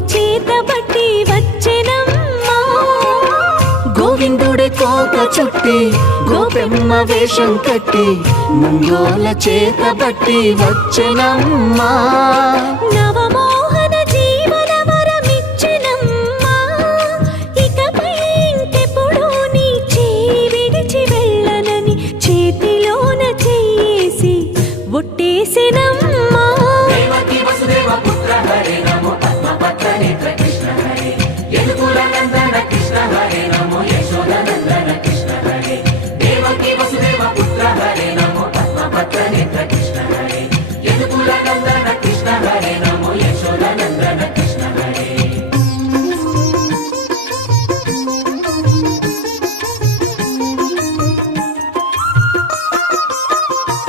చేతబట్టి వచ్చెనమ్మా. గోవిందుడి కోక చుట్టి గోపెమ్మ వేషం కట్టి ముంగోల చేత బట్టి వచ్చెనమ్మా. నవమోహన జీవన వరమిచ్చెనమ్మా. ఇకపై ఇంకెప్పుడు నీ చేయి విడిచి వెళ్ళనని చేతిలోన చేసి ఒట్టేసినమ్మా.